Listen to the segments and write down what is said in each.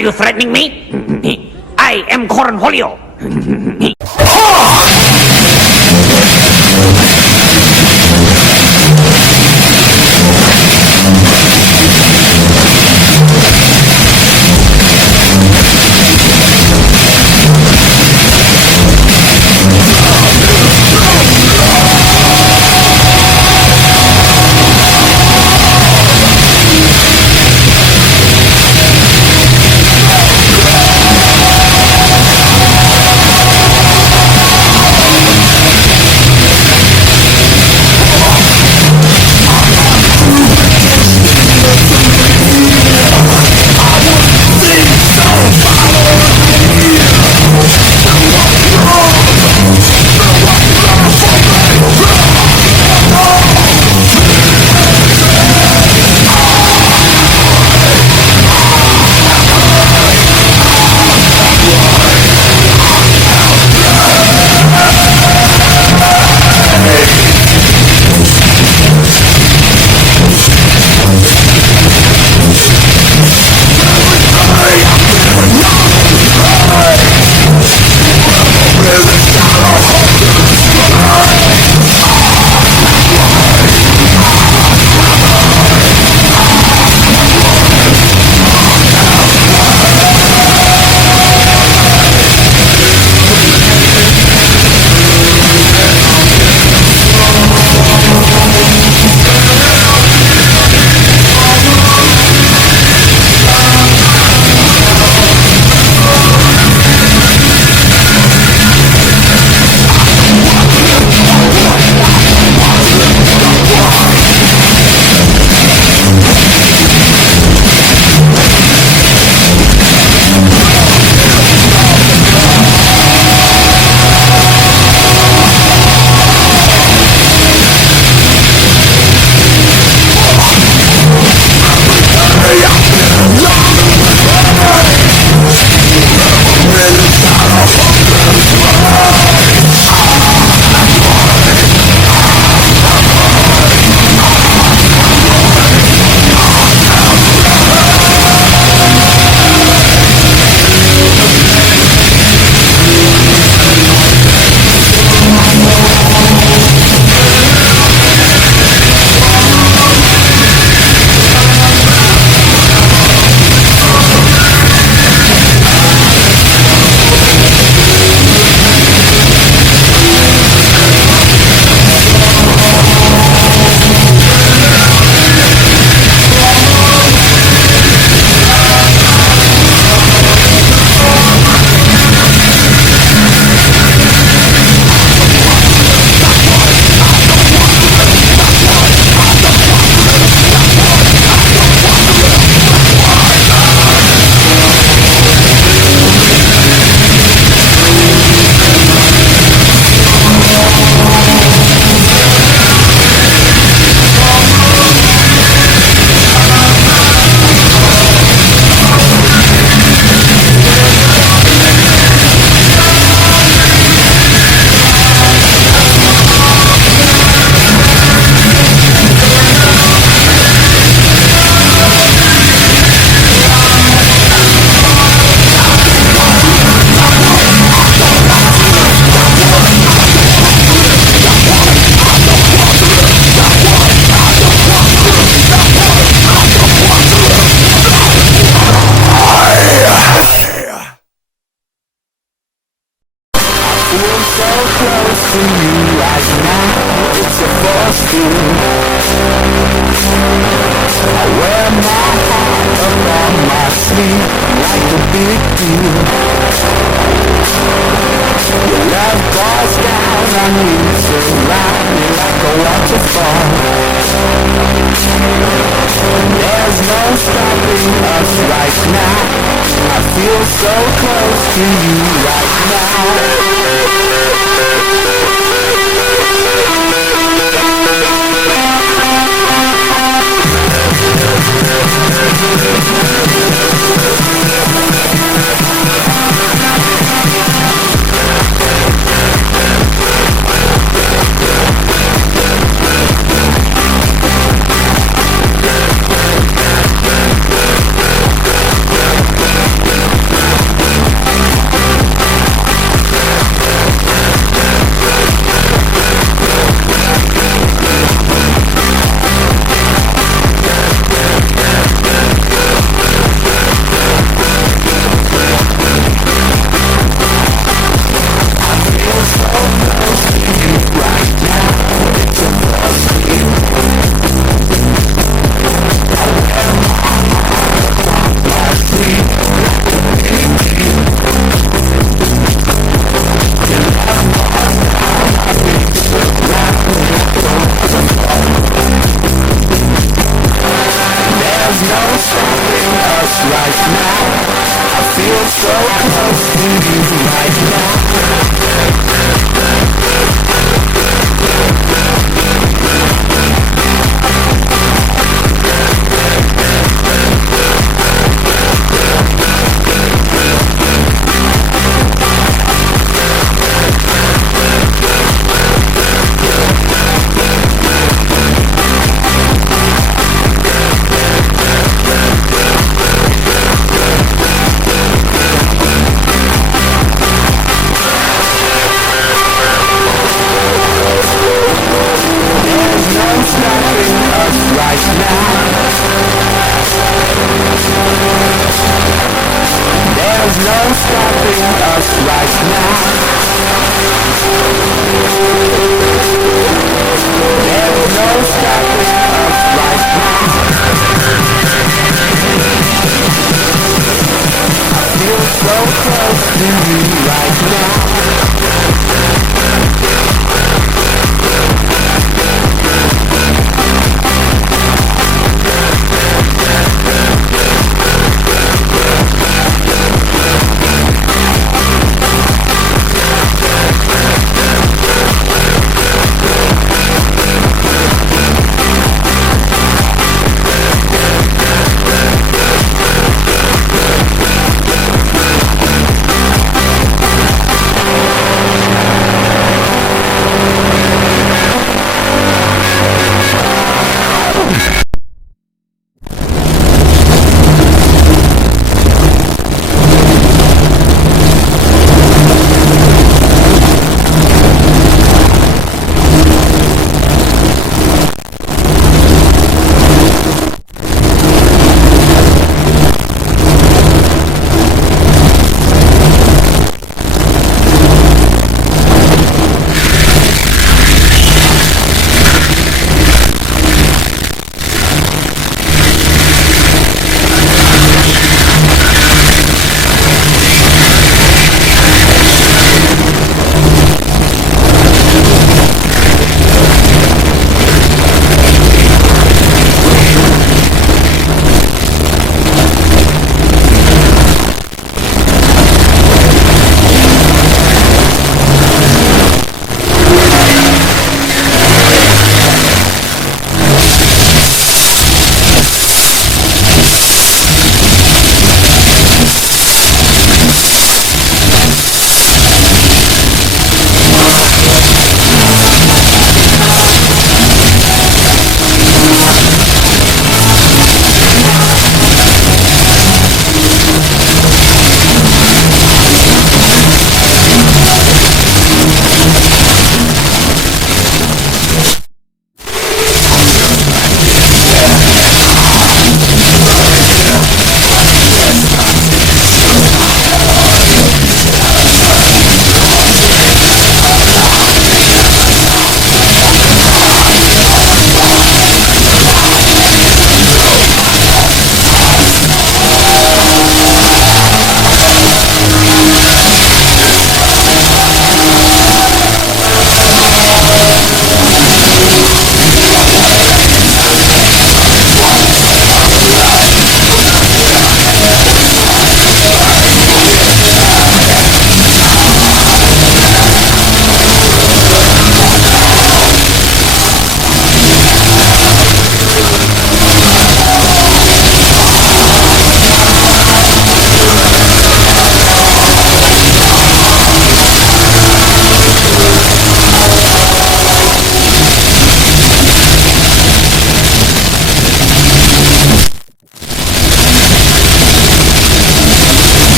Are you threatening me? I am Cornholio. so close to you right now.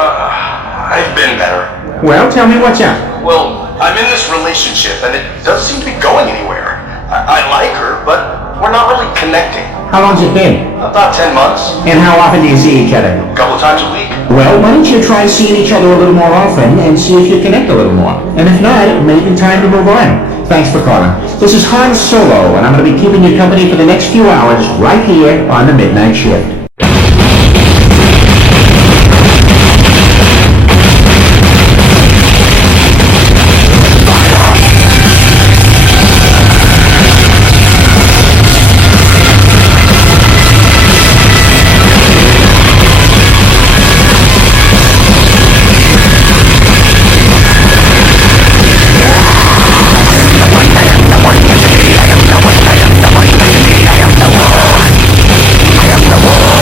I've been better. Well, tell me what's up. Well, I'm in this relationship, and it doesn't seem to be going anywhere. I like her, but we're not really connecting. How long's it been? About 10 months, And how often do you see each other? a couple of times a week. Well, why don't you try seeing each other a little more often and see if you connect a little more? And if not, maybe time to move on. Thanks for calling. This is Han Solo, and I'm going to be keeping you company for the next few hours right here on the Midnight Shift. I am the one.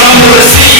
I will see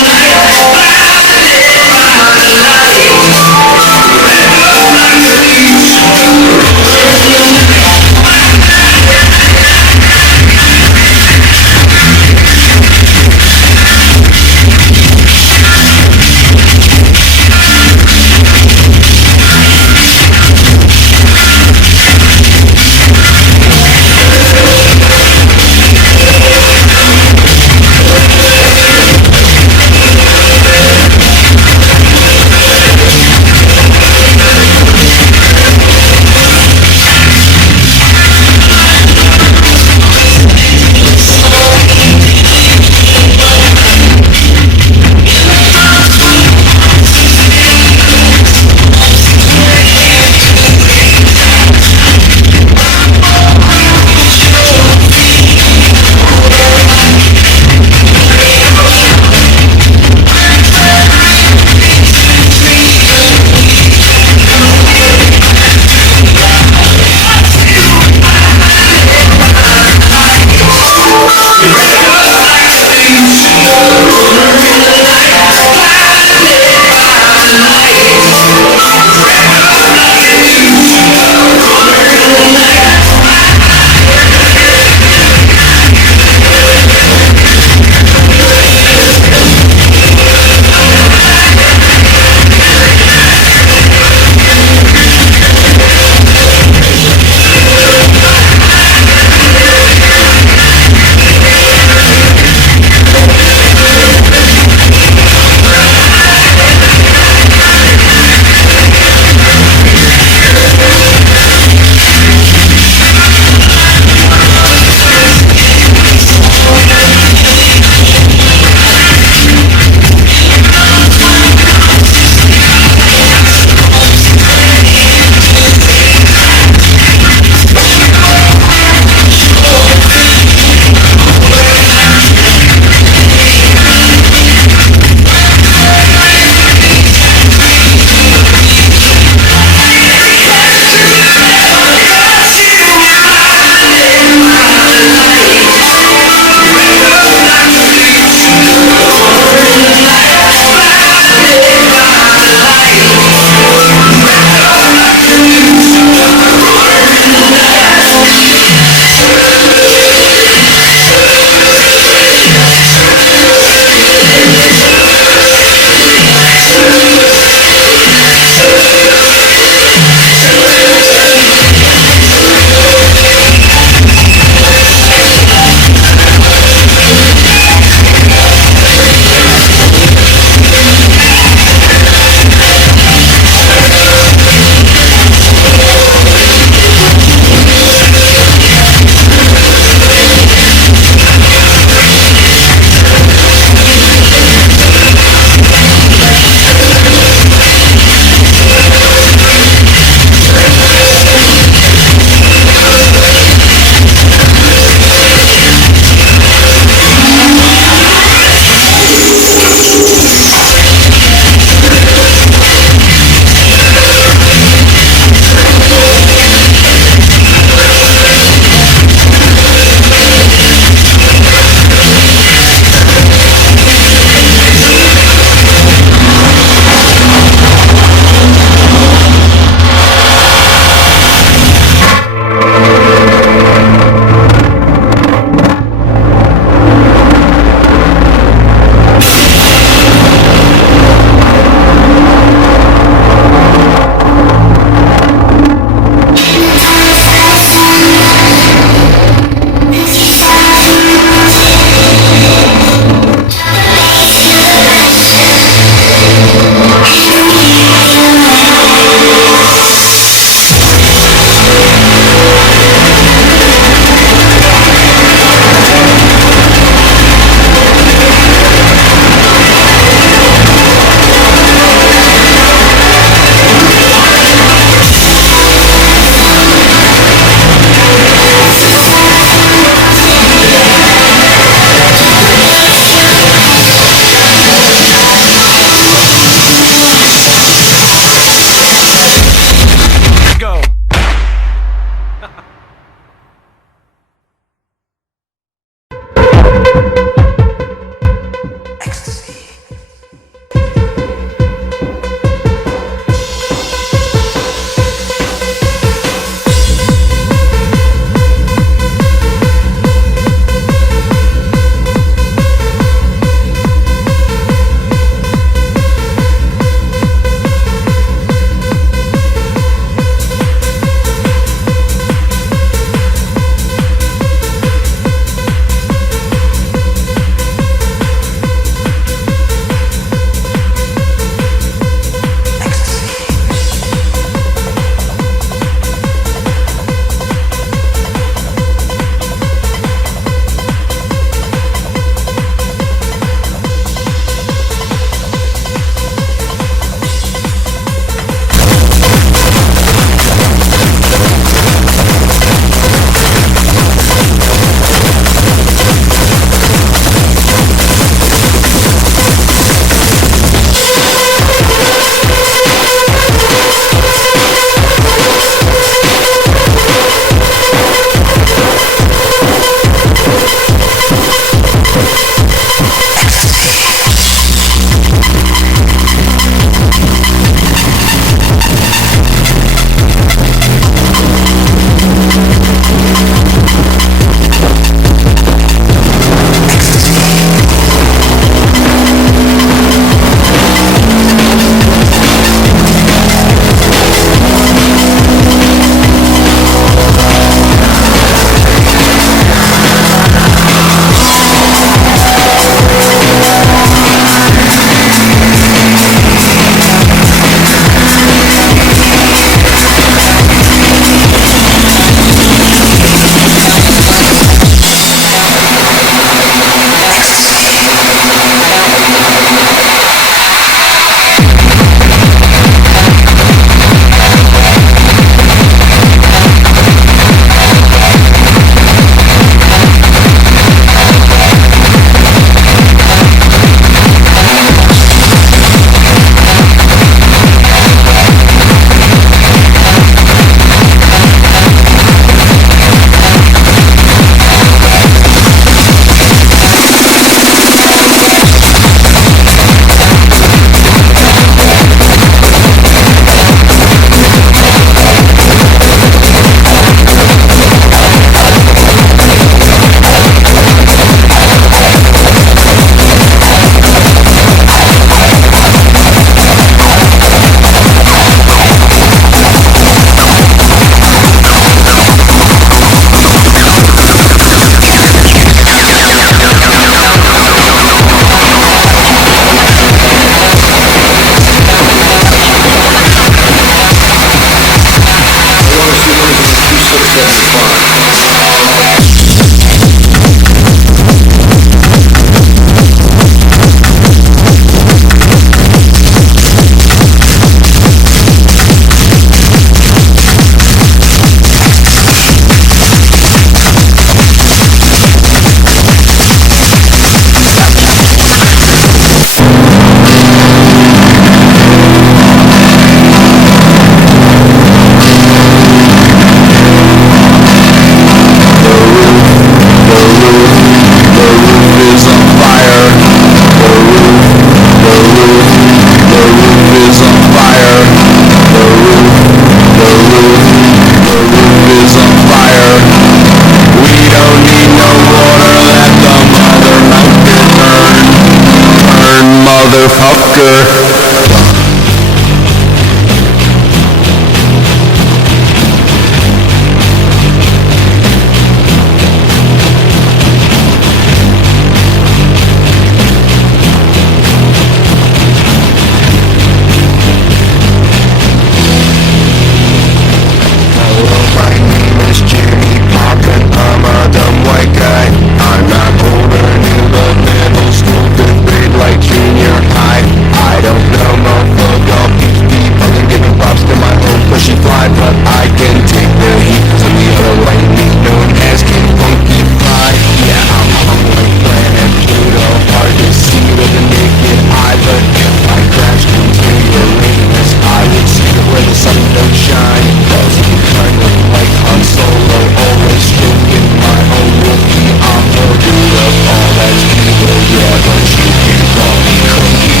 fly, but I can take the heat. So the other lightning known as King Funky Fly. Yeah, I'm hung like planet Pluto, hard to see with the naked eye, but if I crashed into Uranus, I would see where the sun don't shine. Cause I'm kind of like Han Solo, always stroking my own Wookiee. I'm the root of all that's evil, yeah, but you can call me Cookie.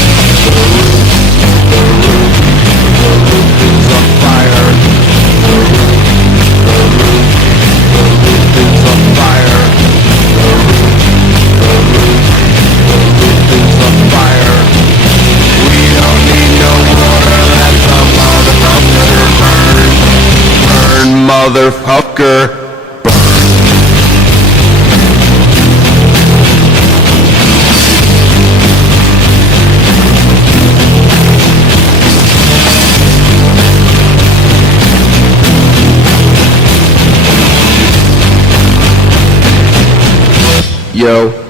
The roof is on fire. The roof is on fire. The roof is on fire. We don't need no water, let the motherfucker burn, motherfucker.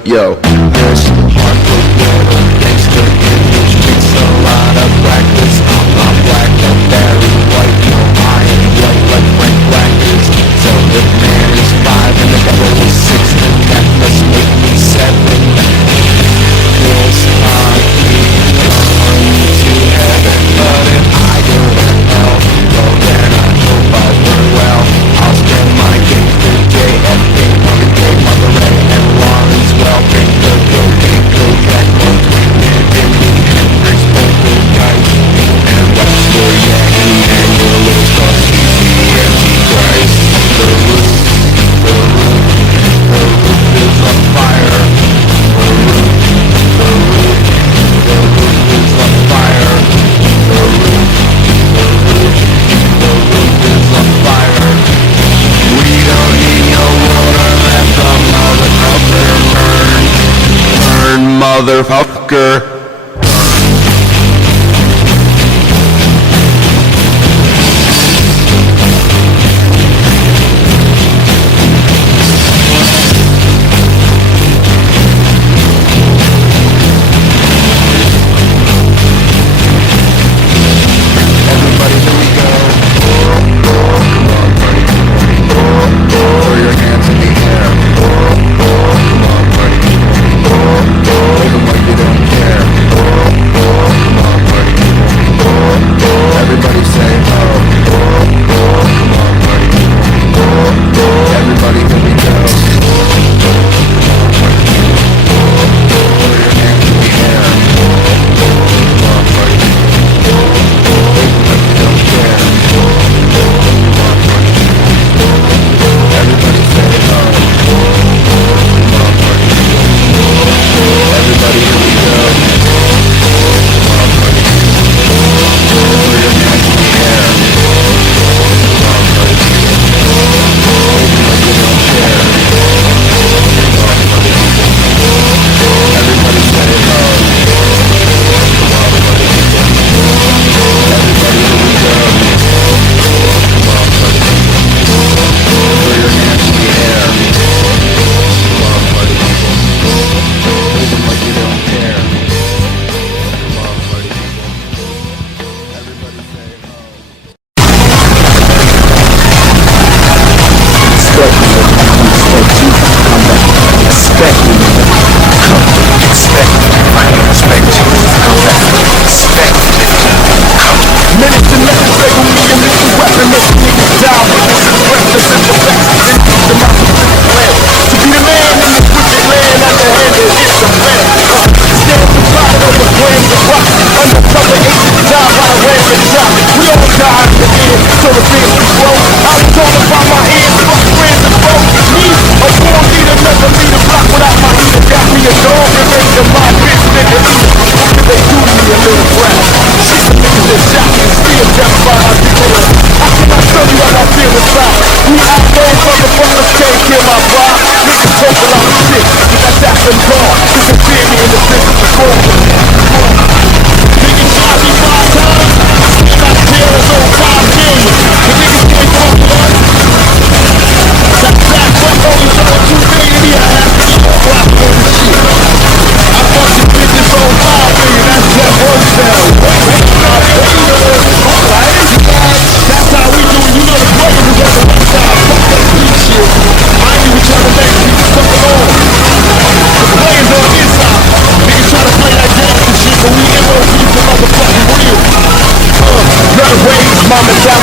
Yo, this hardcore ghetto gangster image takes a lot of practice. I'm not black, I'm very white, no, I am white like Frank Black is. So if man is 5 and the devil is 6, then that must make me 7. This I keep on to heaven, but if I go to hell, well then I hope I burn well. I'll spend my gangster JFK, Mother K, Mother Ray, and Lawrence well. Drink the cocaine, Kojak, Montreal, Jimmy Hendrix, Poltergeist, and Webster, Yankee, and your little star, CC, Antichrist. The roof is on fire. The roof is on fire. The roof is on fire. We don't need no water, let the motherfucker burn, motherfucker. Everybody, here we go. Come on, buddy. Throw your hands in the air. Come on, buddy. Make 'em like you don't care.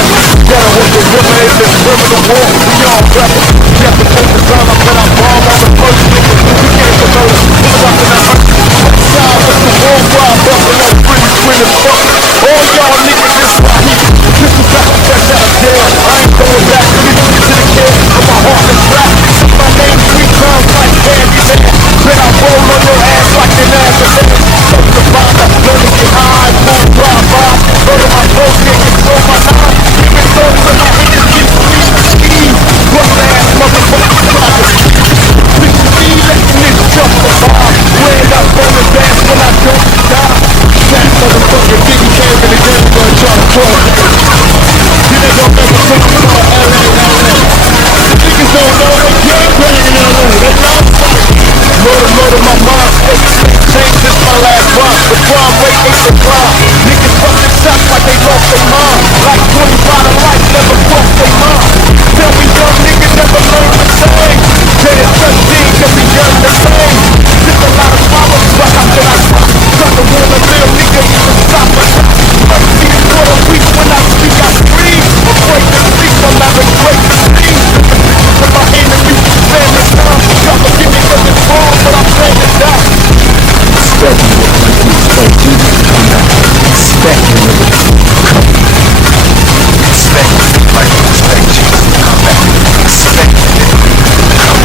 Better with the women in this criminal war. We all rebels. Get the focus on up and I bomb on the first nigga. We came to murder. Pull up in the hunt. Side with the worldwide buffalo. Free screaming fuck. All y'all niggas is Swahili. This is how I'm fresh out of jail. I ain't going back. Let me look into the kid. But my heart is rap. My name 3 times like Candyman. Then I roll on your ass like an ambulance. Fuck the father. Learn to get high. Move drive-by. Go to my post. Niggas throw my knife. Give me those to my niggas. Get free. Bust ass motherfucking clockers. Picture me letting this jump the bar. Ran up on the dance when I don't die. That motherfucker didn't care in the game. Gonna try to cross. You ain't gonna make a song called LA. Niggas don't know they can't play in LA. That's outside. Murder, my mind state. Change is my last rhyme. The crime rate ain't the crime. Niggas fucking shots like they lost their mind. Like 25 to life never crossed their mind. Tell me young niggas never learn the same. 10 and 17 can be done the same. There's a lot of problems, but how can I stop? Trying to warn a little nigga even stop us. Mercy is what a week when I speak, I scream. Afraid to sleep, I'm having great sleep. To my enemies, stand the time. Y'all forgive me cause it's wrong, but I'm saying it down. Expect me to come back. Expect me to come back. Expect me like expect Jesus to come back. Expect me to come back.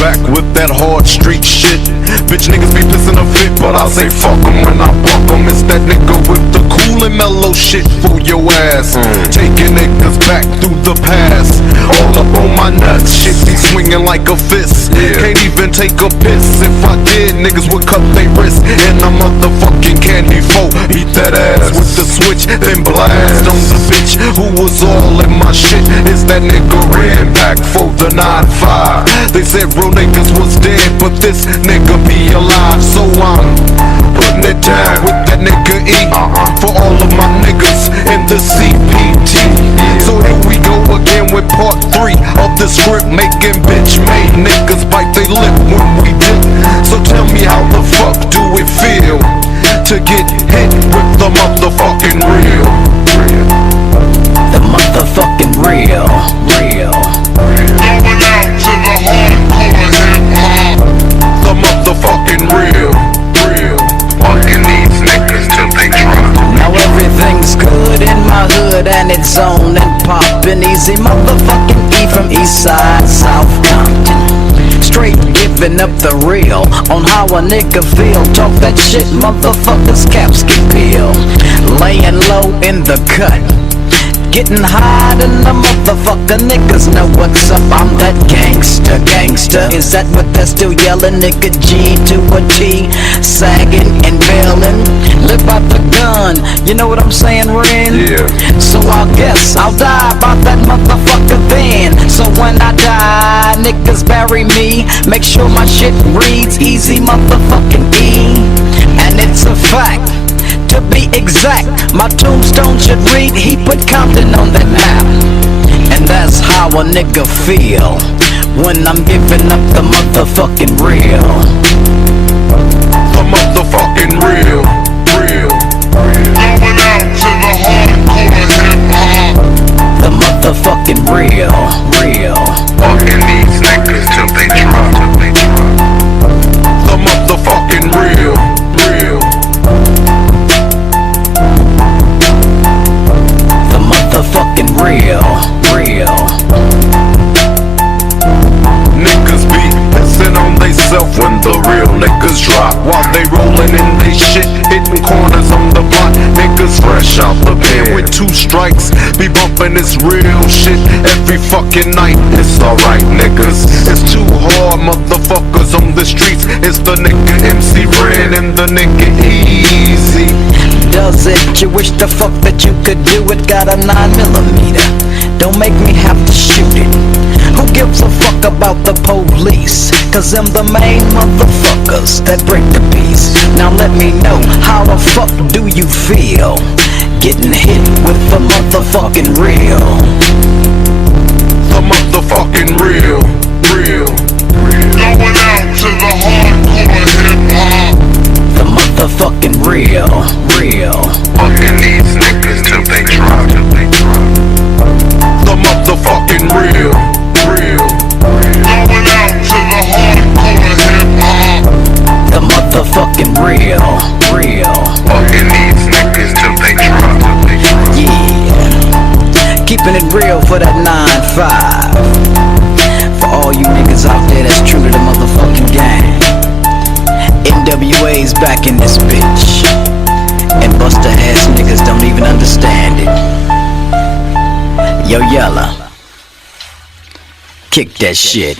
Back with that hard street shit. Bitch niggas be pissing a fit, but I say fuck em when I buck em. It's that nigga with the cool and mellow shit for your ass. Taking niggas back through the past. All up on my nuts, shit be swinging like a fist. Can't even take a piss. If I did, niggas would cut they wrist. And a motherfucking candy folk. Beat that ass with the switch, then blast on the bitch who was all in my shit. Is that nigga ran back for the 9-5. They said real niggas was dead, but this nigga be alive. So I'm putting it down with that nigga E. For all of my niggas in the CPT. So here we go again with part 3 of the script. Making bitch made niggas bite they lip when we dip. So tell me how the fuck do it feel to get hit with the motherfucking real. The motherfucking real. Going out to the hardcore hip-hop. The motherfucking real. Fucking these niggas till they drop. Now everything's good in my hood and it's on and poppin'. Easy motherfucking E from Eastside, South Compton. Straight giving up the real on how a nigga feel. Talk that shit, motherfuckers, caps get peeled. Laying low in the cut. Getting high than the motherfucker, niggas know what's up. I'm that gangster. Is that what they're still yelling? Nigga G to a T, sagging and bailing. Live out the gun, you know what I'm saying, Ren? Yeah. So I guess I'll die about that motherfucker then. So when I die, niggas bury me. Make sure my shit reads easy motherfucking E. And it's a fact. To be exact, my tombstone should read he put Compton on the map. And that's how a nigga feel when I'm giving up the motherfucking real. The motherfucking real. Going out to the hardcore hip-hop. The motherfucking real. Fucking these niggas till they drop. The motherfucking real. The motherfucking real. Niggas be pissing on theyself when the real niggas drop. While they rolling in they shit, hitting corners on the block. Niggas fresh out the pen with 2 strikes. Be bumping this real shit every fucking night. It's alright niggas, it's too hard motherfuckers on the streets. It's the nigga MC Ren and the nigga Easy. Does it? You wish the fuck that you could do it. Got a 9mm. Don't make me have to shoot it. Who Who gives a fuck about the police? Cause them the main motherfuckers that break the peace. Now let me know, how the fuck do you feel getting hit with the motherfucking real? The motherfucking real. Going out to the hardcore hip-hop. The motherfucking real. Fucking these niggas till they drop. The motherfucking real. Going out to the hardcore hip-hop. The motherfucking real. Fucking these niggas till they drop. Yeah. Keeping it real for that 9-5. For all you niggas out there that's true to the motherfucking gang. NWA's back in this bitch. And buster ass niggas don't even understand it. Yo, Yella, kick that shit.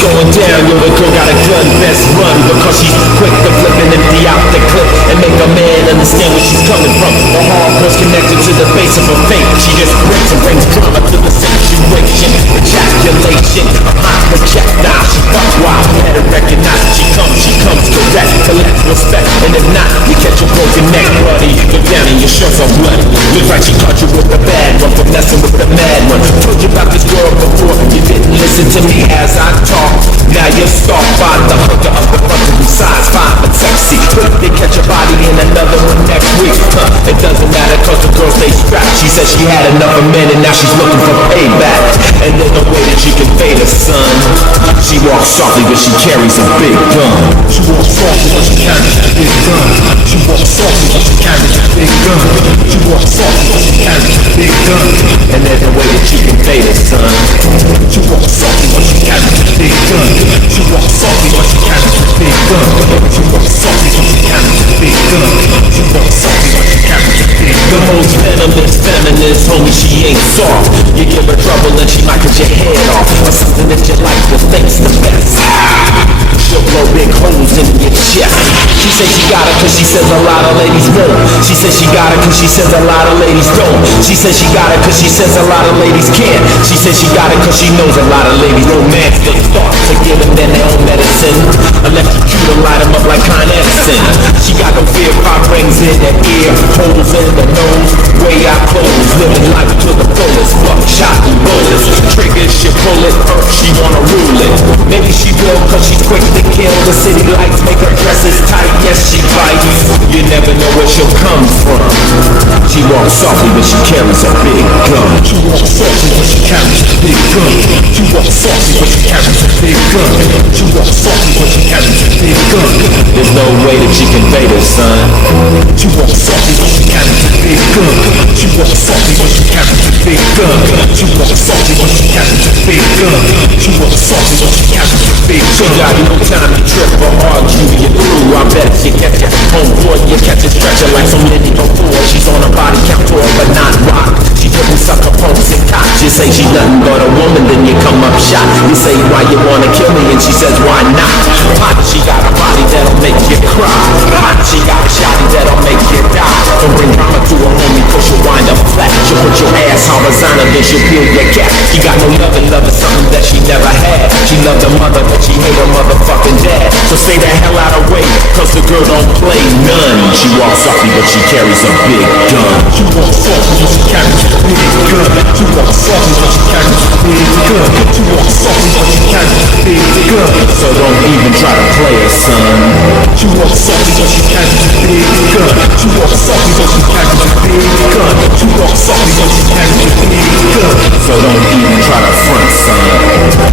Going down, yo, the girl got a gun, best run. Because she's quick to flip and empty out the clip and make a man understand where she's coming from. The hardcore's connected to the base of her faith. She just breaks and brings drama to the situation. Ejaculation, a hot projectile. She fuck wild, better recognize when she comes correct. Collect respect, and if not, you catch a broken neck, buddy. Look down and your shirt's all bloody. Looks like she caught you with the bad one for messing with the mad one. Told you about this girl before, you didn't listen to me as I talk. Now you're stalked by the hooker of the front who size 5 and sexy. But they catch a body in another one next week. It doesn't matter cause the girl stays strapped. She said she had enough of men and now she's looking for payback. And there's no way that she can fade her son. She walks softly but she carries a big gun. She walks softly but she carries a big gun. She walks softly but she carries a big gun. She walks softly but she carries a big gun. And there's no way that she can fade her son. She walks softly but she carries a big gun. She walks softly but she carries a big gun. She walks softly but she carries a big gun. She walks softly but she carries a big gun. The most venomous feminist, homie, she ain't soft. You give her trouble and she might cut your head off. Or something that you like but thinks the best. She'll blow big holes in your chest. She says she got it cause she says a lot of ladies won't. She says she got it cause she says a lot of ladies don't. She says she got it cause she says a lot of ladies can't. She says she got it cause she knows a lot of ladies romance the thought to give them then their own medicine. Electrocute them, light them up like Con Edison. She got no fear, pop rings in the ear, holes in the nose, way out close, living life to the fullest. Fuck shot and bullets, triggers, she pull it, she wanna rule it. Maybe she will cause she's quick to kill. The city lights make her dresses tight, yes she bites. You never know where she'll come from. She walks softly but she carries a big gun. She walks softly but she carries a big gun. She walks softly but she carries a big gun. She walks softly but she carries a big gun. There's no way that she can fade her son. She walks softly but she carries a big gun. She walks softly but she carries a big gun. She walks softly but she carries a big gun. She walks softly but she carries a big gun. She got no time to trip or argue you through. I bet you catch ya homeboy, you catch a stretcher like so many before. She's on a body count tour but not rock. She couldn't suck her pumps and cock. You say she's nothing but a woman, then you come up shot. You say why you wanna kill me, and she says why not? Hot, she got a body that'll make you cry. Hot, she got a shotty that'll make you die. Don't bring drama to a homie, cause she'll wind up flat. She'll put your ass horizontal, then she'll peel your cat. She got no loving, loving something that she never had. She loved her mother, but she hate her motherfucking dad. So stay the hell out of way, cause the girl don't play none. She walks softly, but she carries a big gun. She walks softly, but she carries a big gun. She walks softly, but she carries a big gun. She walks softly, but she carries a big gun. So don't even try to play her, son. She walks softly, but she carries a big gun. She walks softly, but she carries a big gun. She walks softly, but she carries a big gun. So don't even try to front, son.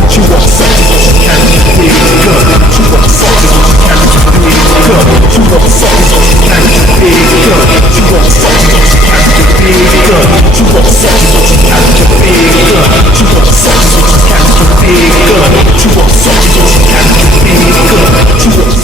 She walks softly, but she carries a big gun. She walks softly, but she carries a big gun. She walks softly, but she carries a big gun. She walks softly, but she carries a big gun. She walks softly, but she carries a big gun. She walks softly, but she carries a big gun. She walks softly, but she carries a big gun. She walks.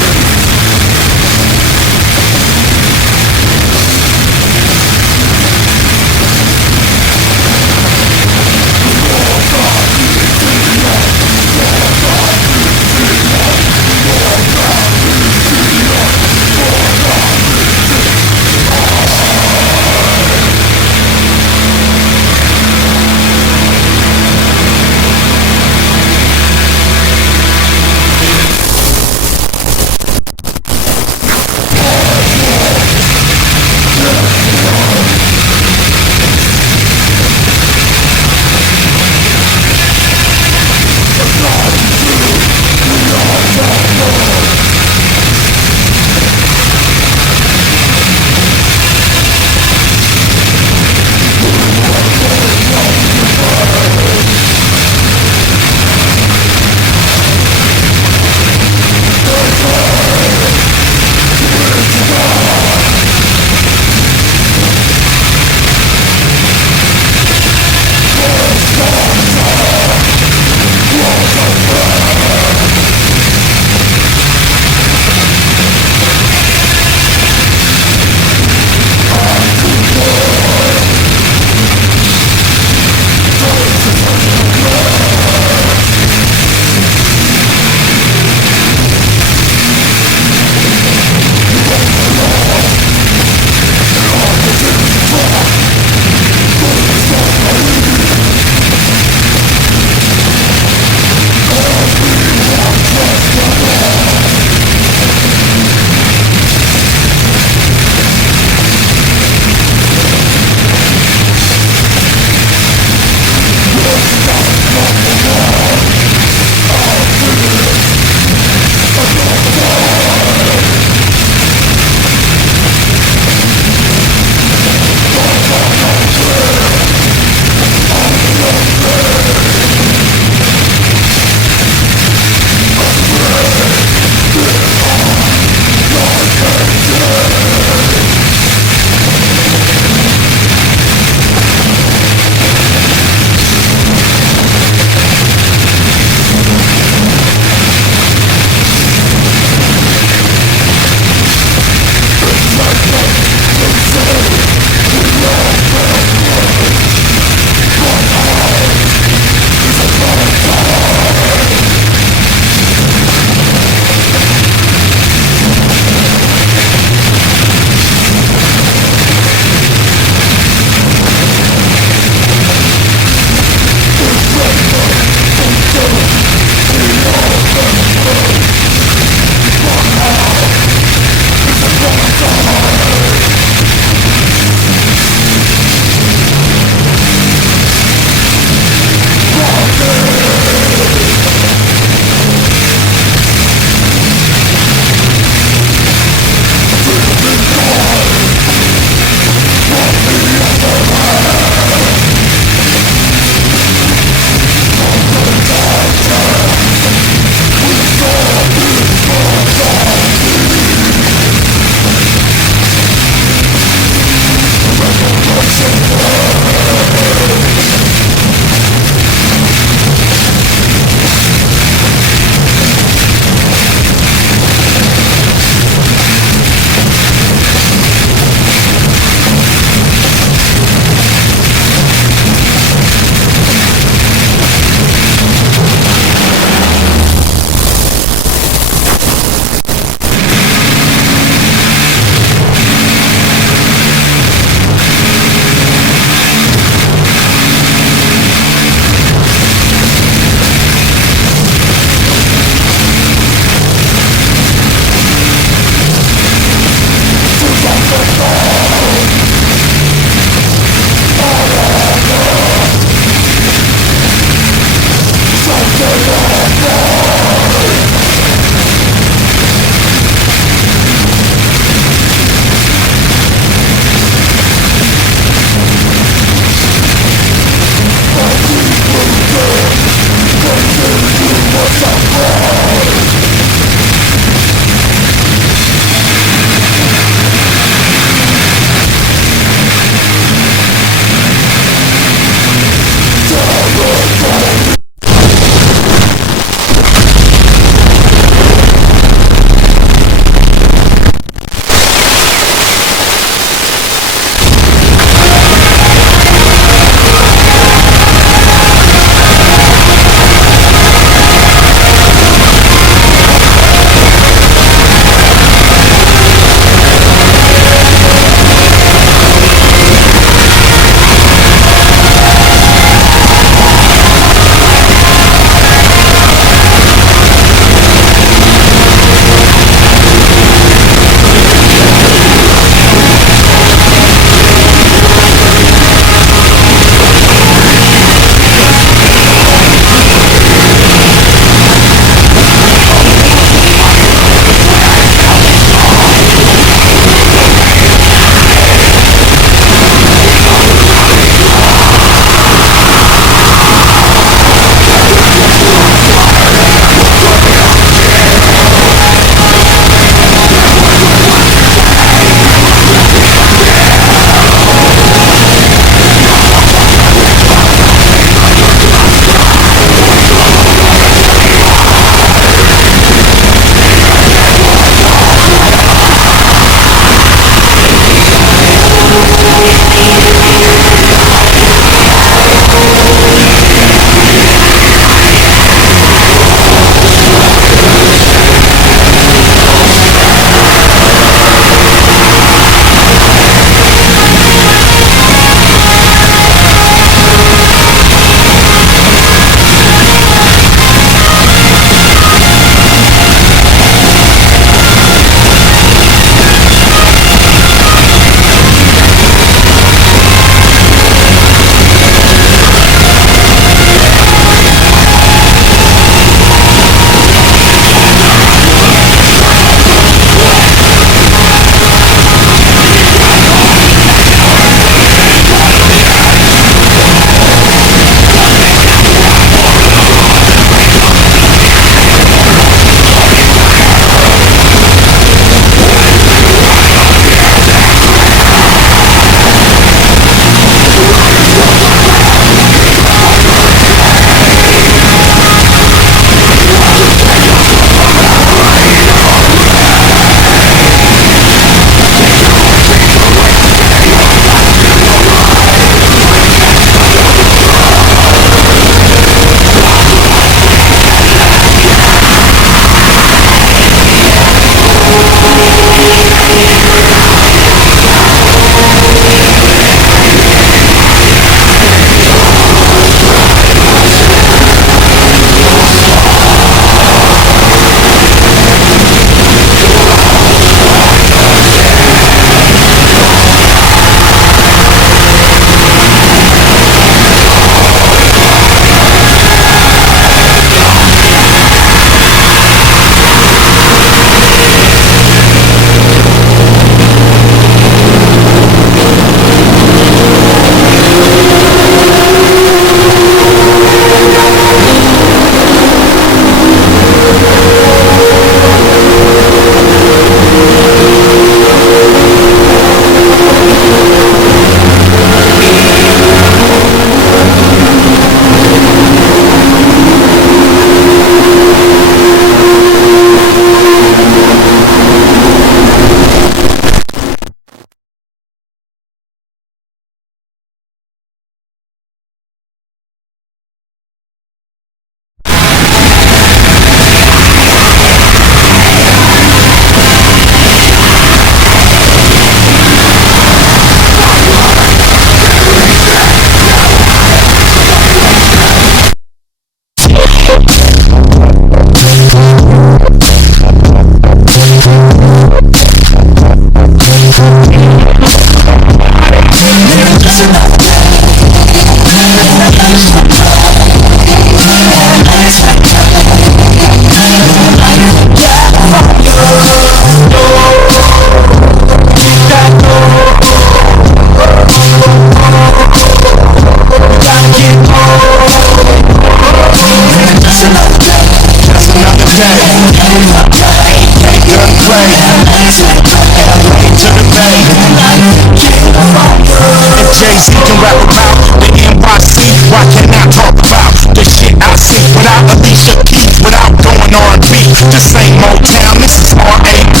Jay-Z can rap about the NYC. Why can't I talk about the shit I see without Alicia Keys, without going R&B? The same old town, this is R.A.P.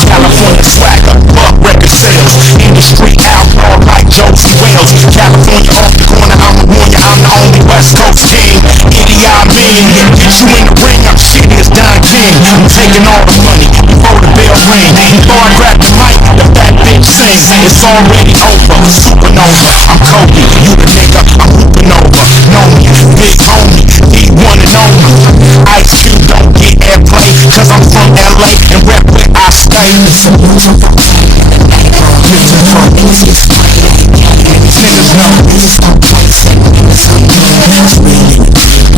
California swagger, buck record sales, industry outlaw like Josie Wales. California off the corner, I'm a warrior, I'm the only West Coast king. Idi Amin, get you in the ring, I'm shitty as Don King. I'm taking all the money before the bell ring. Before I grab the mic, the fat bitch sings. It's already over, supernova. I'm Kobe, you the nigga, I'm hooping over. Know me, big homie, D1 and only. Ice Cube don't get airplay, cause I'm from LA and rep where I stay. Niggas know.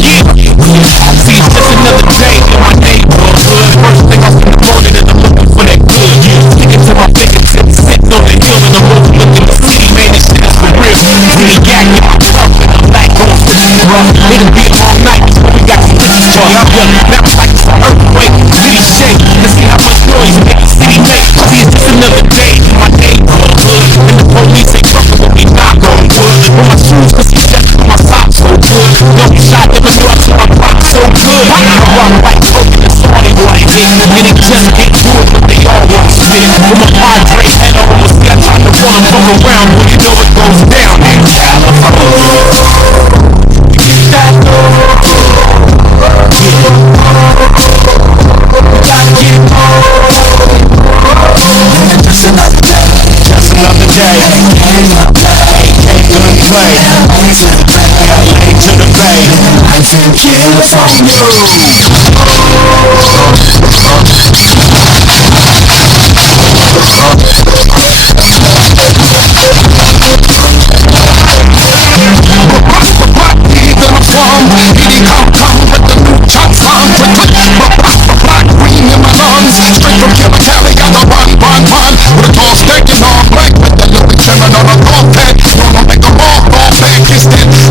Yeah, see, it's just another day in my neighborhood. First thing off in the morning and I'm looking for that good. Sticking to my fingertips, sitting on the hill and I'm overlooking the city. Man, this shit is for real. Really yak in my cup and I'm back on fishing rough. It'll be a long night, so we got some fishes for you. Now it's like it's an earthquake, city shake. Let's see how much noise make the city make. See, it's just another day in my neighborhood. And the police ain't fucking with me, knock on wood. With my shoes, cause he's just with my socks so good. Don't be shot, never knew I saw my block so good. I rock like broken and sorry like it. And it just ain't good, but they all want to spit. With my Padre head on my sky, trying to run them from around. When you know it goes down in California. Get that door. Gotta get home. Just another day. Just another day. Ain't gonna play. LA to the Bay. I'm from California.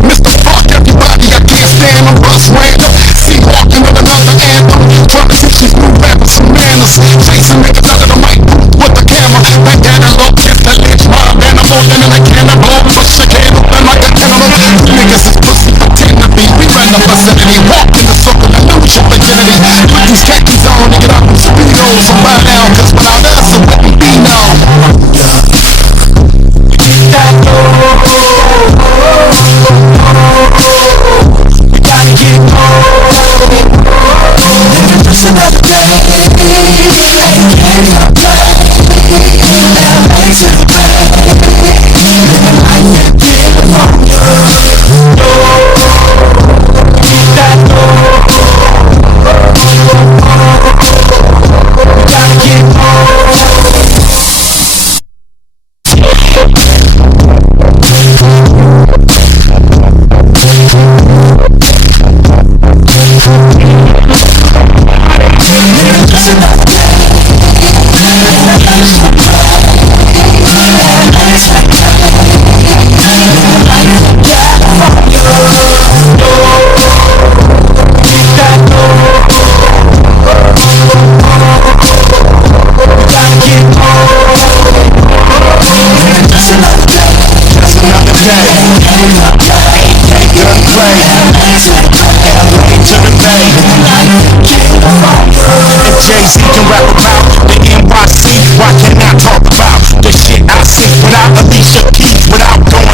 Mr. Fuck everybody, I can't stand them. Bus random, see walking with another anthem. Trying to see she's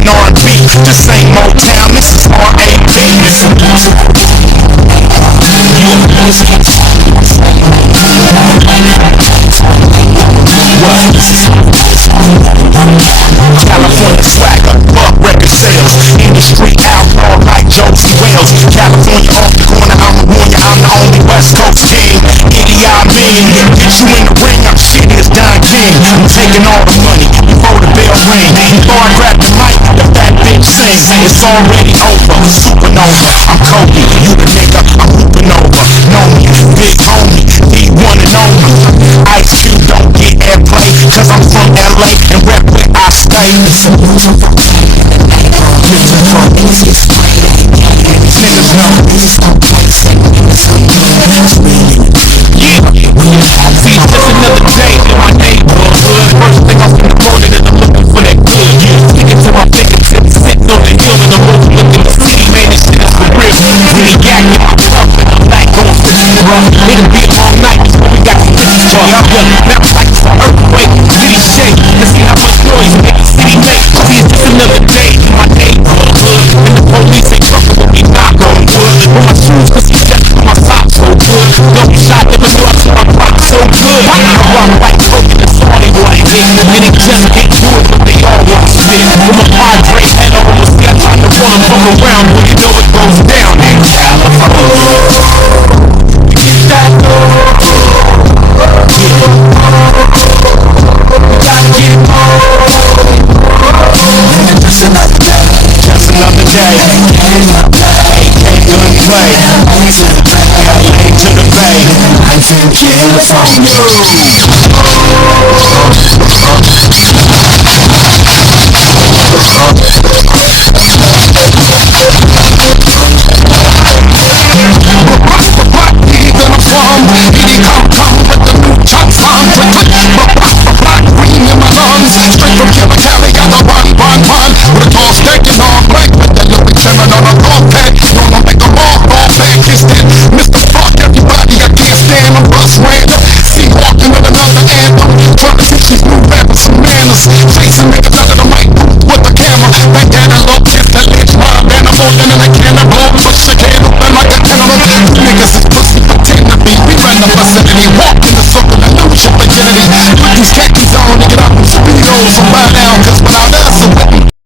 R&B. This ain't Motown, this is R.A.P. California swagger, buck record sales, industry outlaw like Josie Wales. California off the corner, I'm a warrior, I'm the only West Coast king. Idi Amin, get you in the ring, I'm shitty as Don King. I'm taking all the money before the bell ring. Before I grab the mic, the fat bitch sings. It's already over, supernova. I'm Kobe, you the nigga, I'm hooping over. Know me, big homie, the one and only. Ice Cube don't get airplay, cause I'm from LA and rep where I stay. Niggas know. Yeah, see, it's just another day in my neighborhood. First thing off in the morning and I'm looking for that good. Sticking to my fingertips, sitting on the hill and I'm overlooking the city. Man, this shit is for real. Really yak in my cup and I'm back on 50 rough. It'll be a long night before we got to 50 bucks. Now it's like it's an earthquake, city shake. Let's see how much noise make the city make. See, it's just another day in my neighborhood. And the police ain't fucking with me, knock on wood. On my shoes, cause he stepped on my socks so good. Don't be shot, never knew I see my rock so good. I rock like broken and salty like it. And they just can't do it, but they all want to spit. With my Padre head on the sketch, I don't wanna fuck around when you know it goes down in California. Get that dough. We gotta get home. Just another day. Just another day. Gunplay. LA to the Bay. I'm from California.